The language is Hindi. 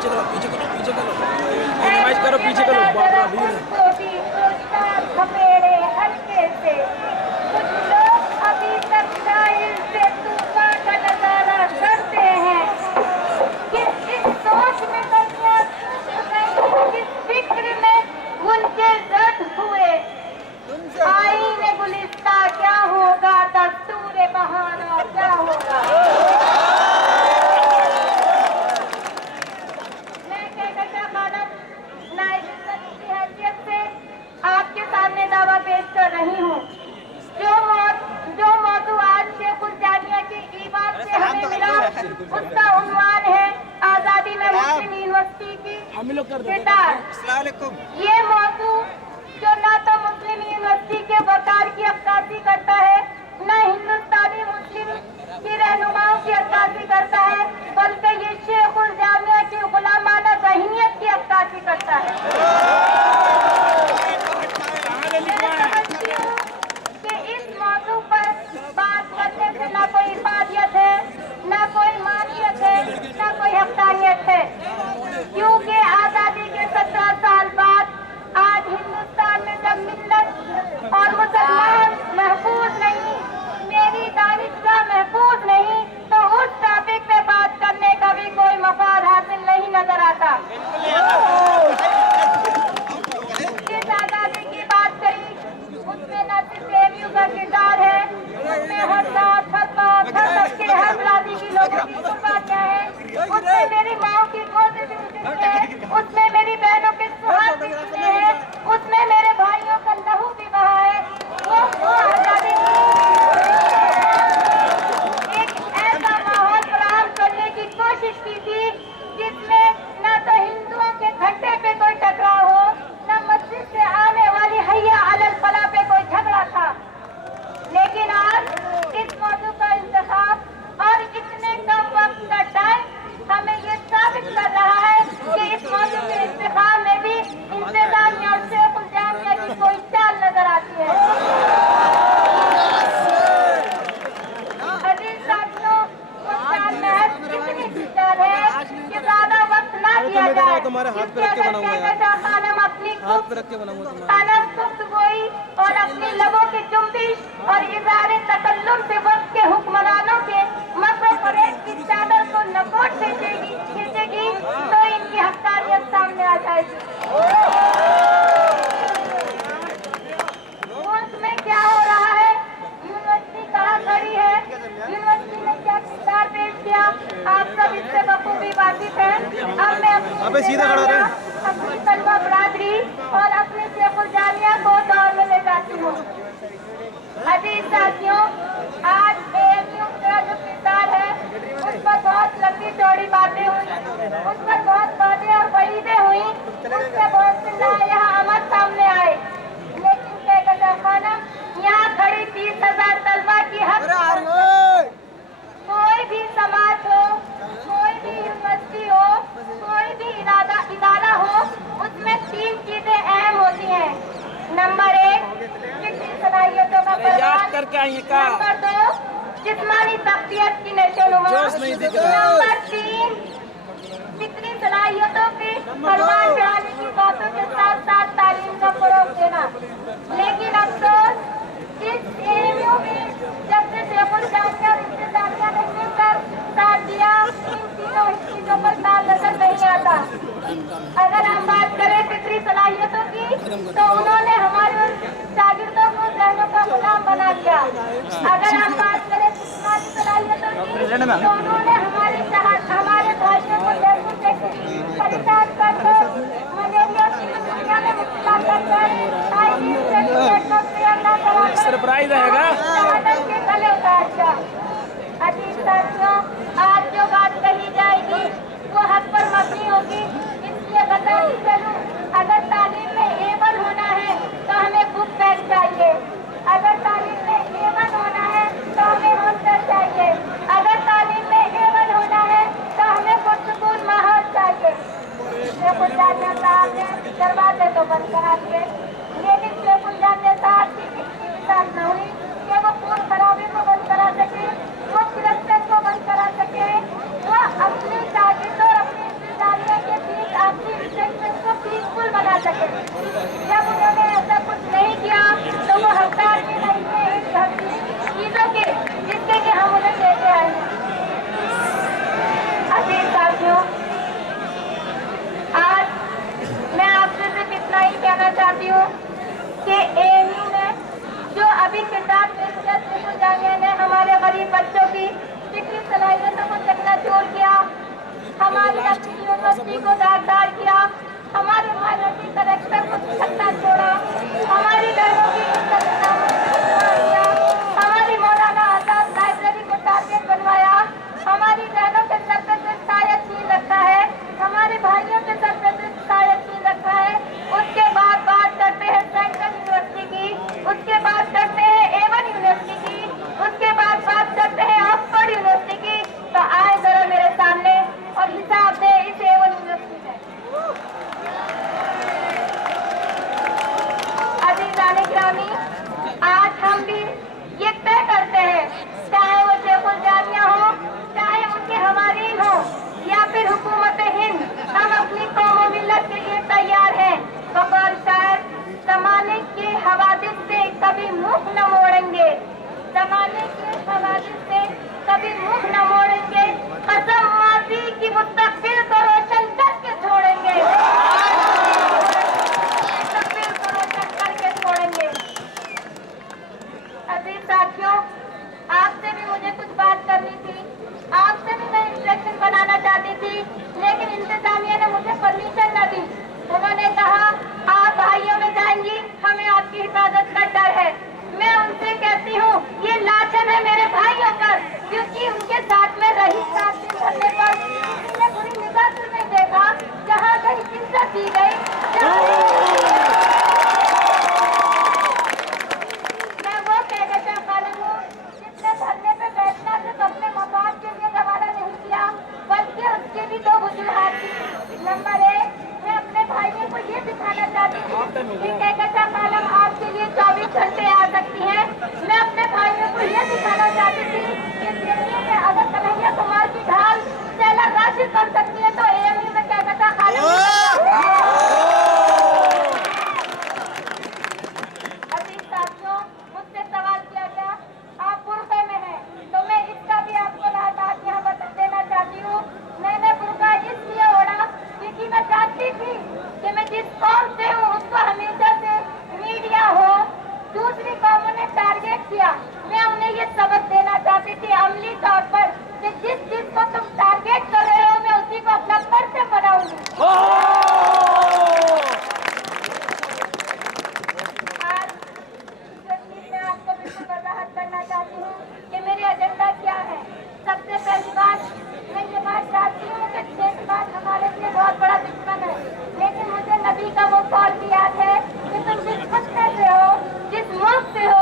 पीछे करो मेरे हल्के से कुछ लोग अभी तक साहिल से तूफान का नजारा करते हैं कि इस सोच में कन्या किस फिक्र में उनके रद्द हुए आईने गुलिस्ता क्या होगा दस्तूर बहाना क्या होगा। मैं कहकशा खानम नायब सदर की हैसियत से आपके सामने दावा पेश कर रही हूँ। जो मौजू आज शेखुल जामिया के ईवान से हमें मिला उसका उन्वान है आजादी में मुस्लिम यूनिवर्सिटी की किरदार। ये मौजू जो न तो मुस्लिम यूनिवर्सिटी के वकार की अक्कासी करता है न हिंदुस्तानी मुस्लिम की रहनुमाओं की अक्कासी करता है बल्कि ये शेखुल जामिया की गुलामाना ज़हीनियत की अक्कासी करता है। कि इस मौजू पर बात करने से न कोई इफादियत है न कोई मानियत है न कोई हक़दानियत है क्योंकि आज़ादी के 17 साल बाद आज हिंदुस्तान में जब मिल्लत और मुसलमान महफूज नहीं मेरी दानिशगाह महफूज नहीं तो उस टॉपिक पे बात करने का भी कोई मफाद हासिल नहीं नजर आता। जिस आज़ादी की बात करी उसमें न सिर्फ एमयू का किरदार है उसमें हर बात हर तबके हर बिरादरी की लोगों की कुर्बानियां हैं उसमें मेरी माँ की गोद है उसमें मेरी बहनों के सुहाग भी सुने हैं उसमें मेरे भाइयों का लहू भी बहा है। वो आजादी एक ऐसा माहौल फराहम करने की कोशिश की थी जिसमें न तो हिंदुओं के घंटे पे कोई टकराव हो न मस्जिद से आने वाली हैया अलल फला पे कोई झगड़ा था। लेकिन आज इस मौजू का इंतखाब और इतने कम वक्त का टाइम हमें ये साबित कर रहा है कि इस मौजू के इंतखाब में भी इंतजामिया और शेखुल जामिया की कोई चाल नजर आती है। अजीज साथियों वो चाल महज इतनी सी चाल है कि ज्यादा वक्त ना किया जाए खानम अपनी गुफ्तगोई और अपनी लबों की जुम्बिश और इज़ारे तकल्लुम से वक्त के हुक्मरानों के मक्र फरेब की चादर को लपेट खींचेगी तो इनकी हक़दारियत सामने आ जाएगी। मुल्क में क्या हो रहा है यूनिवर्सिटी कहाँ खड़ी है यूनिवर्सिटी ने क्या किरदार पेश किया आप सब इससे बखूबी वाकिफ हैं। अब मैं अपनी तलबा बरादरी और अपनी शेखुल जामिया को दौर में ले जाती हूँ। अजीज साथियों आज एएमयू का जो किरदार है उस पर बहुत लंबी चौड़ी बातें हुई उस पर बहुत बातें और वईदें हुई उससे बहुत से लाया अमल सामने आए लेकिन कहकशा खानम यहाँ खड़ी 30,000 तलबा की हक कोई भी समाज हो कोई भी यूनिवर्सिटी हो कोई भी इदारा हो उसमें 3 चीजें अहम होती हैं। नंबर 1 कितनी सलाहियतों का नंबर 2 जिस्मानी तक़वियत की नशोनुमा नंबर 3 कितनी सलाहियतों की परवान चढ़ाने की बातों के साथ साथ तालीम का फरोग देना। लेकिन अफसोस इस एएमयू में जब से शेखुल जामिया और इंतजामिया ने मिलकर साथ दिया इन तीनों चीजों पर काम नजर नहीं आता। अगर हम बात करें फिक्री सलाहियतों की तो उन्होंने हमारे शागिर्दों को जहनों का गुलाम बना दिया। अगर हम बात करें जिस्मानी सलाहियतों की तो उन्होंने हमारे भाइयों को जहनों से परेशान कर मलेरिया की दुनिया में मुब्तला कर सरप्राइज रहेगा के गले उतार दिया। अजीज साथियों आज जो बात कही जाएगी वो हक पर मबनी होगी इसलिए बताती चलूं अगर तालीम में A1 होना है तो हमें बुक बैग चाहिए अगर तालीम में A1 होना है तो हमें हॉस्टल चाहिए अगर तालीम में A1 होना है तो हमें पुरसुकून माहौल चाहिए। शेखुल जामिया साहब ने दरवाजे तो बंद करा दिए लेकिन शेखुल जामिया साहब की इतनी विशाल न हुई कि वो पूर्ण खराबी को बंद करा सके वो करप्शन को बंद करा सके वो अपने शागिर्दों और अपने इंतजामिया के अभी किताब जामिया ने हमारे गरीब बच्चों की फिक्री सलाहियतों को चकनाचूर किया, हमारी अपनी यूनिवर्सिटी को दागदार किया, हमारे माइनॉरिटी कलेक्टर को छक्का छोड़ा, हमारी बहनों की इज्जत किया, हमारी मौलाना आजाद लाइब्रेरी को टारगेट बनवाया, हमारी बहनों के सर पे से शायद छीन रखा है, हमारे भाइयों के सर पे से शायद छीन रखा है। उसके बाद बात करते हैं सेंट्रल यूनिवर्सिटी की, उसके बाद करते हैं A1 यूनिवर्सिटी की, उसके बाद बात करते हैं ऑक्सफोर्ड यूनिवर्सिटी की। तो आए जरा मेरे सामने और हिसाब दे इस A1 यूनिवर्सिटी में। अजीज़ाने गिरामी, आज हम भी ये तय करते हैं, चाहे वो शेखुल जामिया हो, चाहे उनके हवारीन हो या फिर हुकूमत हिंद, हम अपनी कौम और मिल्लत के लिए तैयार हैं। बकौल शायर, जमाने के हवादिस से कभी मुंह न मोड़ेंगे, जमाने के हवादिस से कभी मुंह न मोड़ेंगे, कसम माजी की मुस्तकबिल को रोशन करके छोड़ेंगे, मुस्तकबिल को रोशन करके छोड़ेंगे। अजीज साथियों, आपसे भी मुझे कुछ बात करनी थी, आपसे भी मैं इंस्ट्रक्शन बनाना चाहती थी, लेकिन इंतजामिया ने मुझे परमिशन न दी। उन्होंने कहा आप भाइयों में जाएंगी, हमें आपकी हिफाजत का डर है। मैं उनसे कहती हूँ ये लाछन है मेरे भाइयों पर, क्योंकि उनके साथ में रही 7 दिन रहने पर किसी ने बुरी निगाह से नहीं देखा, जहाँ कहीं इज्जत दी गई, मैं वो कहना खालिद हूँ जिसने धरने पे बैठना सिर्फ अपने मकान के लिए रवाना नहीं किया, बल्कि उसकी भी 2 वजूहात थी। नंबर 1, मैं अपने भाइयों को ये दिखाना चाहती हूँ कि कहकशा कलम आपके लिए 24 घंटे आ सकती है। मैं अपने भाइयों को ये दिखाना चाहती थी कि दिल्ली में अगर कन्हैया कुमार की ढाल शैला राशिद बन सकती है तो AMU में कहकशा कलम। अजीज साथियों, मुझसे सवाल किया गया आप बुर्के में हैं, तो मैं इसका भी आपको लातार यहाँ बता देना चाहती हूँ। मैंने बुर्का इसलिए ओढ़ा क्योंकि मैं चाहती थी कि मैं जिस कौम से हूँ उसको हमेशा से मीडिया हो, दूसरी कौमों ने टारगेट किया, मैं उन्हें ये सबक देना चाहती थी अमली तौर पर कि जिस चीज को तुम टारगेट कर रहे हो मैं उसी को अपना पर्चे बनाऊंगी। आज मैं आपको बिल्कुल वजाहत करना चाहती हूँ कि मेरे एजेंडा क्या है। सबसे पहली बात, मैं ये बात चाहती हूँ कि शेखबाज हमारे लिए बहुत बड़ा दुश्मन है, लेकिन मुझे नबी का वो कौल भी याद है कि तुम जिस खत्ते से हो, जिस मुल्क से हो,